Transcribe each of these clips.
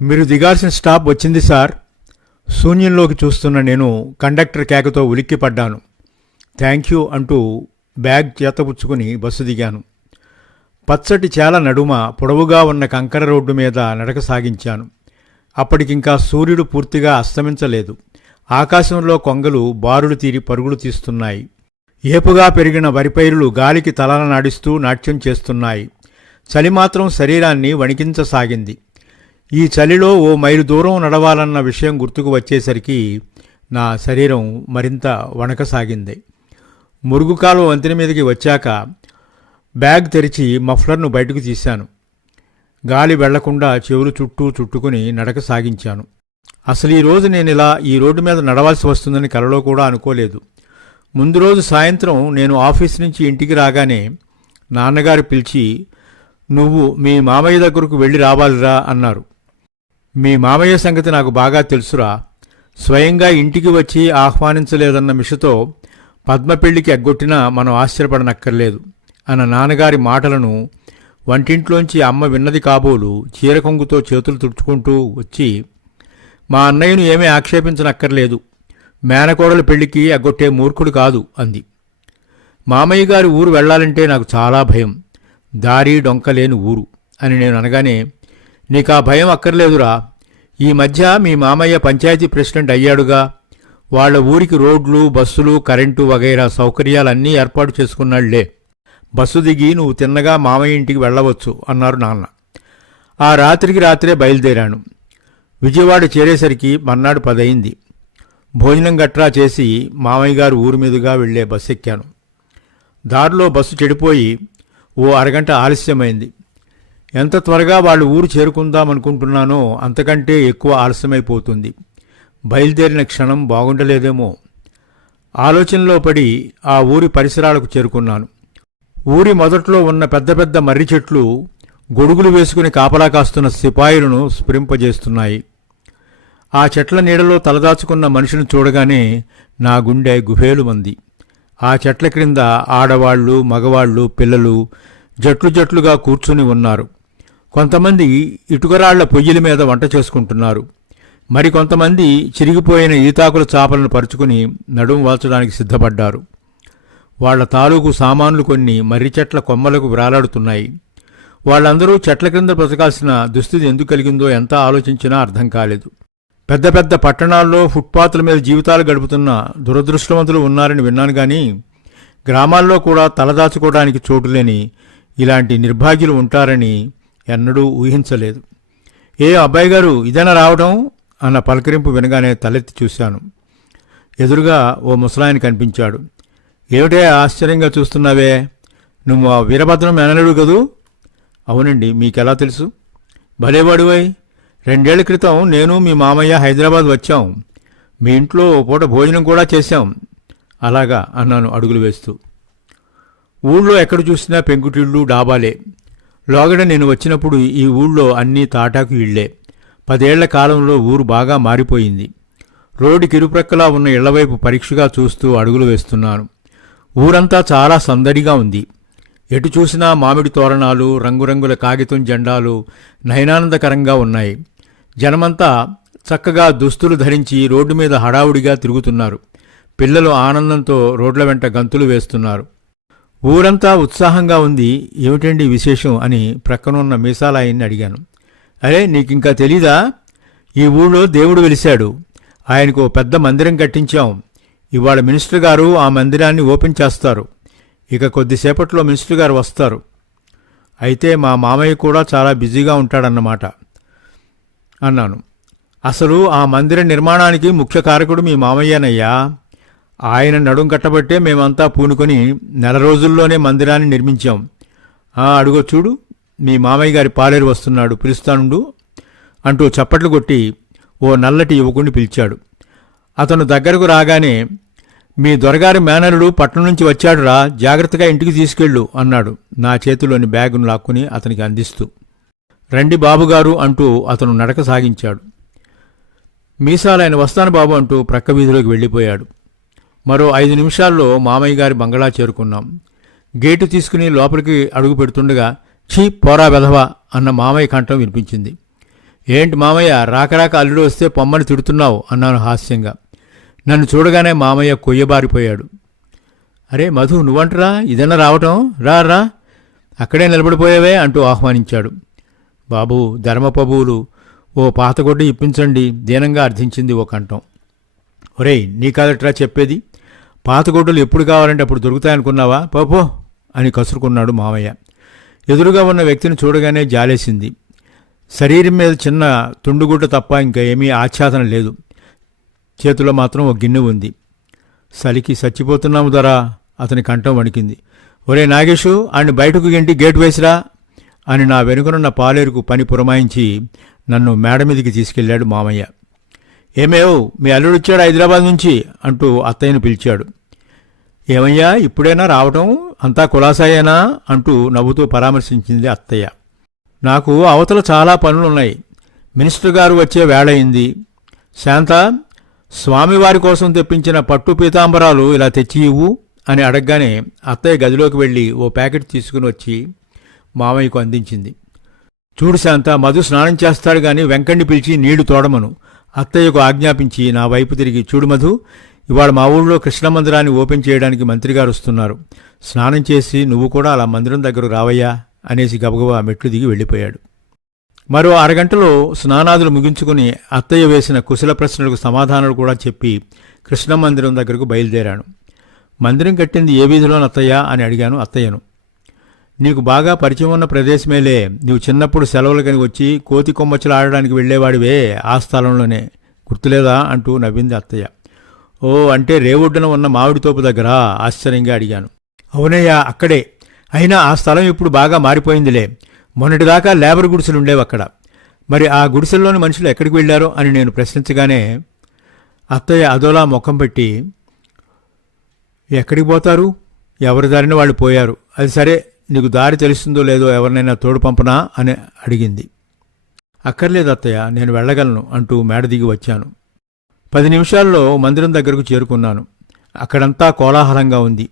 మీరు దిగాల్సిన స్టాప్ వచ్చింది సార్. శూన్యంలోకి చూస్తున్న నేను కండక్టర్ కేకతో ఉలిక్కిపడ్డాను. థ్యాంక్ యూ అంటూ బ్యాగ్ చేతపుచ్చుకుని బస్సు దిగాను. పచ్చటి చేల నడుమ పొడవుగా ఉన్న కంకర రోడ్డు మీద నడక సాగించాను. అప్పటికింకా సూర్యుడు పూర్తిగా అస్తమించలేదు. ఆకాశంలో కొంగలు బారులు తీరి పరుగులు తీస్తున్నాయి. ఏపుగా పెరిగిన వరిపైరులు గాలికి తలనాడిస్తూ నాట్యం చేస్తున్నాయి. చలి మాత్రం శరీరాన్ని వణికించసాగింది. ఈ చలిలో ఓ మైలు దూరం నడవాలన్న విషయం గుర్తుకు వచ్చేసరికి నా శరీరం మరింత వణకసాగింది. మురుగుకాలువ వంతెన మీదకి వచ్చాక బ్యాగ్ తెరిచి మఫ్లర్ను బయటకు తీశాను. గాలి వెళ్లకుండా చెవులు చుట్టూ చుట్టుకుని నడక సాగించాను. అసలు ఈరోజు నేనిలా ఈ రోడ్డు మీద నడవాల్సి వస్తుందని కలలో కూడా అనుకోలేదు. ముందు రోజు సాయంత్రం నేను ఆఫీస్ నుంచి ఇంటికి రాగానే నాన్నగారు పిలిచి, నువ్వు మీ మామయ్య దగ్గరకు వెళ్ళి రావాలిరా అన్నారు. మీ మామయ్య సంగతి నాకు బాగా తెలుసురా. స్వయంగా ఇంటికి వచ్చి ఆహ్వానించలేదన్న మిషతో పద్మ పెళ్లికి ఎగ్గొట్టినా మనం ఆశ్చర్యపడనక్కర్లేదు అన్న నాన్నగారి మాటలను వంటింట్లోంచి అమ్మ విన్నది కాబోలు చీరకొంగుతో చేతులు తుడుచుకుంటూ వచ్చి, మా అన్నయ్యను ఏమీ ఆక్షేపించనక్కర్లేదు, మేనకోడల పెళ్లికి ఎగ్గొట్టే మూర్ఖుడు కాదు అంది. మామయ్య గారి ఊరు వెళ్లాలంటే నాకు చాలా భయం. దారి డొంకలేని ఊరు అని నేను అనగానే, నీకా భయం అక్కర్లేదురా. ఈ మధ్య మీ మామయ్య పంచాయతీ ప్రెసిడెంట్ అయ్యాడుగా. వాళ్ల ఊరికి రోడ్లు, బస్సులు, కరెంటు వగైరా సౌకర్యాలన్నీ ఏర్పాటు చేసుకున్నాళ్లే. బస్సు దిగి నువ్వు తిన్నగా మామయ్య ఇంటికి వెళ్లవచ్చు అన్నారు నాన్న. ఆ రాత్రికి రాత్రే బయలుదేరాను. విజయవాడ చేరేసరికి మర్నాడు 10 అయింది. భోజనం గట్రా చేసి మామయ్య గారు ఊరి మీదుగా వెళ్లే బస్సు ఎక్కాను. దారిలో బస్సు చెడిపోయి ఓ అరగంట ఆలస్యమైంది. ఎంత త్వరగా వాళ్ళు ఊరు చేరుకుందామనుకుంటున్నానో అంతకంటే ఎక్కువ ఆలస్యమైపోతుంది. బయలుదేరిన క్షణం బాగుండలేదేమో. ఆలోచనలో పడి ఆ ఊరి పరిసరాలకు చేరుకున్నాను. ఊరి మొదట్లో ఉన్న పెద్ద పెద్ద మర్రి చెట్లు గొడుగులు వేసుకుని కాపలా కాస్తున్న సిపాయిలను స్ఫురింపజేస్తున్నాయి. ఆ చెట్ల నీడలో తలదాచుకున్న మనిషిని చూడగానే నా గుండె గుహేలుమంది. ఆ చెట్ల క్రింద ఆడవాళ్లు, మగవాళ్లు, పిల్లలు జట్లు జట్లుగా కూర్చుని ఉన్నారు. కొంతమంది ఇటుకరాళ్ల పొయ్యిల మీద వంట చేసుకుంటున్నారు. మరికొంతమంది చిరిగిపోయిన ఈతాకుల చాపలను పరుచుకుని నడుం వాల్చడానికి సిద్ధపడ్డారు. వాళ్ల తాలూకు సామాన్లు కొన్ని మర్రి చెట్ల కొమ్మలకు వ్రాలాడుతున్నాయి. వాళ్ళందరూ చెట్ల క్రింద బ్రతకాల్సిన దుస్థితి ఎందుకు కలిగిందో ఎంత ఆలోచించినా అర్థం కాలేదు. పెద్ద పెద్ద పట్టణాల్లో ఫుట్పాత్ల మీద జీవితాలు గడుపుతున్న దురదృష్టవంతులు ఉన్నారని విన్నాను గాని గ్రామాల్లో కూడా తలదాచుకోవడానికి చోటులేని ఇలాంటి నిర్భాగ్యులు ఉంటారని ఎన్నడూ ఊహించలేదు. ఏ అబ్బాయి గారు ఇదేనా రావడం అన్న పలకరింపు వినగానే తలెత్తి చూశాను. ఎదురుగా ఓ ముసలాయన కనిపించాడు. ఏమిటే ఆశ్చర్యంగా చూస్తున్నావే, నువ్వు ఆ వీరభద్రం మేనలుడు కదూ? అవునండి, మీకెలా తెలుసు? భలేవాడువై, 2 ఏళ్ల క్రితం నేను మీ మామయ్య హైదరాబాద్ వచ్చాం. మీ ఇంట్లో ఓ పూట భోజనం కూడా చేశాం. అలాగా అన్నాను అడుగులు వేస్తూ. ఊళ్ళో ఎక్కడ చూసినా పెంకుటిళ్ళు, డాబాలే. లోగడ నేను వచ్చినప్పుడు ఈ ఊళ్ళో అన్నీ తాటాకు ఇళ్లే. 10 ఏళ్ల కాలంలో ఊరు బాగా మారిపోయింది. రోడ్డుకి ఇరుప్రక్కలా ఉన్న ఇళ్లవైపు పరీక్షగా చూస్తూ అడుగులు వేస్తున్నాను. ఊరంతా చాలా సందడిగా ఉంది. ఎటు చూసినా మామిడి తోరణాలు, రంగురంగుల కాగితం జెండాలు నయనానందకరంగా ఉన్నాయి. జనమంతా చక్కగా దుస్తులు ధరించి రోడ్డు మీద హడావుడిగా తిరుగుతున్నారు. పిల్లలు ఆనందంతో రోడ్ల వెంట గంతులు వేస్తున్నారు. ఊరంతా ఉత్సాహంగా ఉంది. ఏమిటండి విశేషం అని ప్రక్కనున్న మీసాలాయన్ని అడిగాను. అరే, నీకింకా తెలీదా? ఈ ఊళ్ళో దేవుడు వెలిశాడు. ఆయనకు పెద్ద మందిరం కట్టించాం. ఇవాళ మినిస్టర్ గారు ఆ మందిరాన్ని ఓపెన్ చేస్తారు. ఇక కొద్దిసేపట్లో మినిస్టర్ గారు వస్తారు. అయితే మా మామయ్య కూడా చాలా బిజీగా ఉంటాడన్నమాట అన్నాను. అసలు ఆ మందిర నిర్మాణానికి ముఖ్య కారకుడు మీ మామయ్యనయ్యా. ఆయన నడుం కట్టబట్టే మేమంతా పూనుకొని 4 రోజుల్లోనే మందిరాన్ని నిర్మించాం. అడుగో చూడు, మీ మామయ్య గారి పాలేరు వస్తున్నాడు, పిలుస్తానుండు అంటూ చప్పట్లు కొట్టి ఓ నల్లటి యువకుడిని పిలిచాడు. అతను దగ్గరకు రాగానే, మీ దొరగారి మేనరుడు పట్నం నుంచి వచ్చాడురా, జాగ్రత్తగా ఇంటికి తీసుకెళ్ళు అన్నాడు నా చేతిలోని బ్యాగును లాక్కుని అతనికి అందిస్తూ. రండి బాబుగారు అంటూ అతను నడక సాగించాడు. మీసాలైన వస్తాను బాబు అంటూ ప్రక్క వీధిలోకి వెళ్ళిపోయాడు. మరో 5 నిమిషాల్లో మామయ్య గారి బంగళా చేరుకున్నాం. గేటు తీసుకుని లోపలికి అడుగు పెడుతుండగా, ఛీ పోరా వెధవా అన్న మామయ్య కంఠం వినిపించింది. ఏంటి మామయ్య, రాకరాక అల్లుడు వస్తే పొమ్మని తిడుతున్నావు అన్నాను హాస్యంగా. నన్ను చూడగానే మామయ్య కొయ్యబారిపోయాడు. అరే మధు, నువ్వంటరా ఇదన్నా రావటం, రా రా, అక్కడే నిలబడిపోయావే అంటూ ఆహ్వానించాడు. బాబు, ధర్మపబువులు, ఓ పాతగొడ్డ ఇప్పించండి దీనంగా అర్థించింది ఓ కంఠం. ఒరేయ్, నీ కాదట్రా చెప్పేది, పాతగొడ్డలు ఎప్పుడు కావాలంటే అప్పుడు దొరుకుతాయనుకున్నావా, పోపో అని కసురుకున్నాడు మామయ్య. ఎదురుగా ఉన్న వ్యక్తిని చూడగానే జాలేసింది. శరీరం మీద చిన్న తుండుగుడ్డ తప్ప ఇంకా ఏమీ ఆచ్ఛాదన లేదు. చేతిలో మాత్రం ఒక గిన్నె ఉంది. సలికి చచ్చిపోతున్నాము దొరా, అతని కంఠం వణికింది. ఒరే నాగేషు, ఆయన్ని బయటకు గెంటి గేటు వేసిరా అని నా వెనుకనున్న పాలేరుకు పని పురమాయించి నన్ను మేడ మీదికి తీసుకెళ్లాడు మామయ్య. ఏమేవ్, మీ అల్లుడు వచ్చాడు హైదరాబాద్ నుంచి అంటూ అత్తయ్యను పిలిచాడు. ఏమయ్యా, ఇప్పుడైనా రావటం, అంతా కులాసాయేనా అంటూ నవ్వుతూ పరామర్శించింది అత్తయ్య. నాకు అవతల చాలా పనులున్నాయి, మినిస్టర్ గారు వచ్చే వేళయింది. శాంత, స్వామివారి కోసం తెప్పించిన పట్టు పీతాంబరాలు ఇలా తెచ్చి ఇవ్వు అని అడగగానే అత్తయ్య గదిలోకి వెళ్ళి ఓ ప్యాకెట్ తీసుకుని వచ్చి మామయ్యకు అందించింది. చూడు శాంత, మధు స్నానం చేస్తాడు గాని వెంకణ్ణి పిలిచి నీళ్లు తోడమను అత్తయ్యకు ఆజ్ఞాపించి నా వైపు తిరిగి, చూడు మధు, ఇవాళ మా ఊళ్ళో కృష్ణ మందిరాన్ని ఓపెన్ చేయడానికి మంత్రిగారు వస్తున్నారు. స్నానం చేసి నువ్వు కూడా అలా మందిరం దగ్గరకు రావయ్యా అనేసి గబగబా మెట్లు దిగి వెళ్ళిపోయాడు. మరో అరగంటలో స్నానాదులు ముగించుకుని అత్తయ్య వేసిన కుశల ప్రశ్నలకు సమాధానాలు కూడా చెప్పి కృష్ణ మందిరం దగ్గరకు బయలుదేరాను. మందిరం కట్టింది ఏ వీధిలోనత్తయ్య అని అడిగాను అత్తయ్యను. నీకు బాగా పరిచయం ఉన్న ప్రదేశమేలే, నీవు చిన్నప్పుడు సెలవులకని వచ్చి కోతి కొమ్మచ్చులు ఆడడానికి వెళ్లేవాడివే, ఆ స్థలంలోనే, గుర్తులేదా అంటూ నవ్వింది అత్తయ్య. ఓ, అంటే రేవుడ్డున ఉన్న మామిడి తోపు దగ్గర? ఆశ్చర్యంగా అడిగాను. అవునయ్యా, అక్కడే. అయినా ఆ స్థలం ఇప్పుడు బాగా మారిపోయిందిలే. మొన్నటిదాకా లేబర్ గుడిసెలు ఉండేవక్కడ. మరి ఆ గుడిసెల్లోని మనుషులు ఎక్కడికి వెళ్లారో అని నేను ప్రశ్నించగానే అత్తయ్య అదోలా ముఖం పెట్టి, ఎక్కడికి పోతారు, ఎవరి దారిని వాళ్ళు పోయారు. అది సరే, నీకు దారి తెలుస్తుందో లేదో ఎవరినైనా తోడు పంపనా అని అడిగింది. అక్కర్లేదు అత్తయ్య, నేను వెళ్ళగలను అంటూ మేడ దిగి వచ్చాను. 10 నిమిషాల్లో మందిరం దగ్గరకు చేరుకున్నాను. అక్కడంతా కోలాహలంగా ఉంది.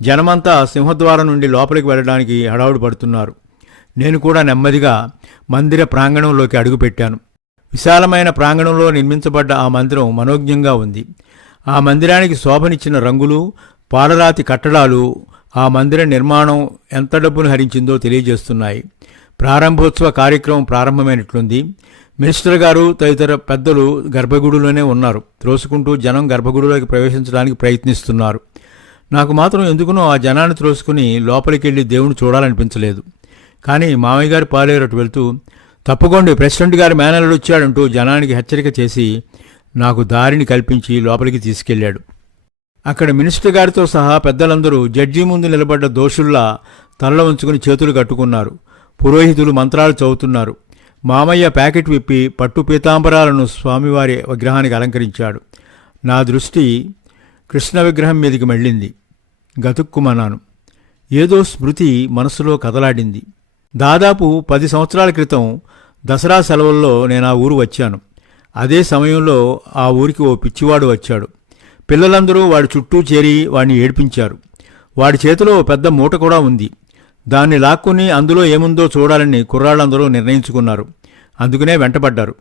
జనమంతా సింహద్వారం నుండి లోపలికి వెళ్ళడానికి హడావుడి పడుతున్నారు. నేను కూడా నెమ్మదిగా మందిర ప్రాంగణంలోకి అడుగుపెట్టాను. విశాలమైన ప్రాంగణంలో నిర్మించబడ్డ ఆ మందిరం మనోజ్ఞంగా ఉంది. ఆ మందిరానికి శోభనిచ్చిన రంగులు, పాలరాతి కట్టడాలు ఆ మందిర నిర్మాణం ఎంత డబ్బును హరించిందో తెలియజేస్తున్నాయి. ప్రారంభోత్సవ కార్యక్రమం ప్రారంభమైనట్లుంది. మినిస్టర్ గారు తదితర పెద్దలు గర్భగుడిలోనే ఉన్నారు. త్రోసుకుంటూ జనం గర్భగుడిలోకి ప్రవేశించడానికి ప్రయత్నిస్తున్నారు. నాకు మాత్రం ఎందుకునో ఆ జనాన్ని త్రోసుకుని లోపలికెళ్ళి దేవుని చూడాలనిపించలేదు. కానీ మామయ్య గారి పాలేరటు వెళ్తూ, తప్పకోండి, ప్రెసిడెంట్ గారి మేనల్లుడు వచ్చాడంటూ జనానికి హెచ్చరిక చేసి నాకు దారిని కల్పించి లోపలికి తీసుకెళ్లాడు. అక్కడ మినిస్టర్ గారితో సహా పెద్దలందరూ జడ్జి ముందు నిలబడ్డ దోషుల్లా తల్ల ఉంచుకుని చేతులు కట్టుకున్నారు. పురోహితులు మంత్రాలు చదువుతున్నారు. మామయ్య ప్యాకెట్ విప్పి పట్టు పీతాంబరాలను స్వామివారి విగ్రహానికి అలంకరించాడు. నా దృష్టి కృష్ణ విగ్రహం మీదికి మళ్ళింది. గతుక్కుమన్నాను. ఏదో స్మృతి మనసులో కదలాడింది. దాదాపు 10 సంవత్సరాల క్రితం దసరా సెలవుల్లో నేను ఆ ఊరు వచ్చాను. అదే సమయంలో ఆ ఊరికి ఓ పిచ్చివాడు వచ్చాడు. పిల్లలందరూ వాడి చుట్టూ చేరి వాడిని ఏడ్పించారు. వాడి చేతిలో పెద్ద మూట కూడా ఉంది. దాన్ని లాక్కుని అందులో ఏముందో చూడాలని కుర్రాళ్ళందరూ నిర్ణయించుకున్నారు. అందుకనే వెంటబడ్డారు.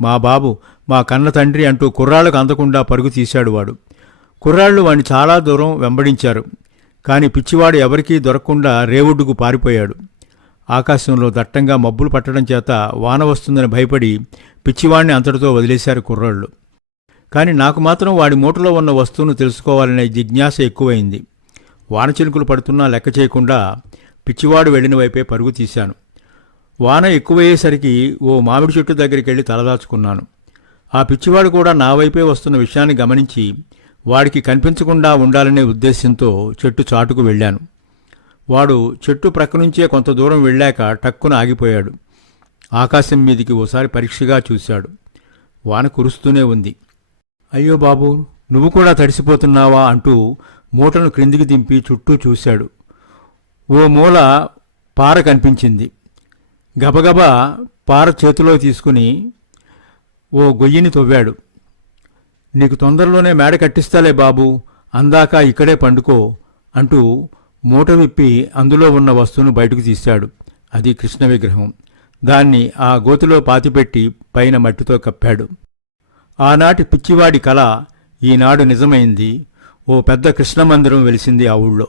మా బాబు, మా కన్న తండ్రి అంటూ కుర్రాళ్లకు అందకుండా పరుగు తీశాడు వాడు. కుర్రాళ్ళు వాడిని చాలా దూరం వెంబడించారు. కాని పిచ్చివాడు ఎవరికీ దొరకకుండా రేవుడ్డుకు పారిపోయాడు. ఆకాశంలో దట్టంగా మబ్బులు పట్టడం చేత వాన వస్తుందని భయపడి పిచ్చివాడిని అంతటితో వదిలేశారు కుర్రాళ్ళు. కాని నాకు మాత్రం వాడి మూటలో ఉన్న వస్తువును తెలుసుకోవాలనే జిజ్ఞాస ఎక్కువైంది. వాన చినుకులు పడుతున్నా లెక్క చేయకుండా పిచ్చివాడు వెళ్లిన వైపే పరుగు తీశాను. వాన ఎక్కువయ్యేసరికి ఓ మామిడి చెట్టు దగ్గరికి వెళ్ళి తలదాచుకున్నాను. ఆ పిచ్చివాడు కూడా నా వైపే వస్తున్న విషయాన్ని గమనించి వాడికి కనిపించకుండా ఉండాలనే ఉద్దేశ్యంతో చెట్టు చాటుకు వెళ్ళాను. వాడు చెట్టు ప్రక్క నుంచే కొంత దూరం వెళ్ళాక టక్కున ఆగిపోయాడు. ఆకాశం మీదికి ఓసారి పరీక్షగా చూశాడు. వాన కురుస్తూనే ఉంది. అయ్యో బాబు, నువ్వు కూడా తడిసిపోతున్నావా అంటూ మూటను క్రిందికి దింపి చుట్టూ చూశాడు. ఓ మూల పార కనిపించింది. గబగబా పార చేతిలో తీసుకుని ఓ గొయ్యిని తవ్వాడు. నీకు తొందరలోనే మేడ కట్టిస్తాలే బాబు, అందాక ఇక్కడే పండుకో అంటూ మూట విప్పి అందులో ఉన్న వస్తువును బయటకు తీశాడు. అది కృష్ణ విగ్రహం. దాన్ని ఆ గోతిలో పాతిపెట్టి పైన మట్టితో కప్పాడు. ఆనాటి పిచ్చివాడి కల ఈనాడు నిజమైంది. ఓ పెద్ద కృష్ణమందిరం వెలిసింది ఆ ఊళ్ళో.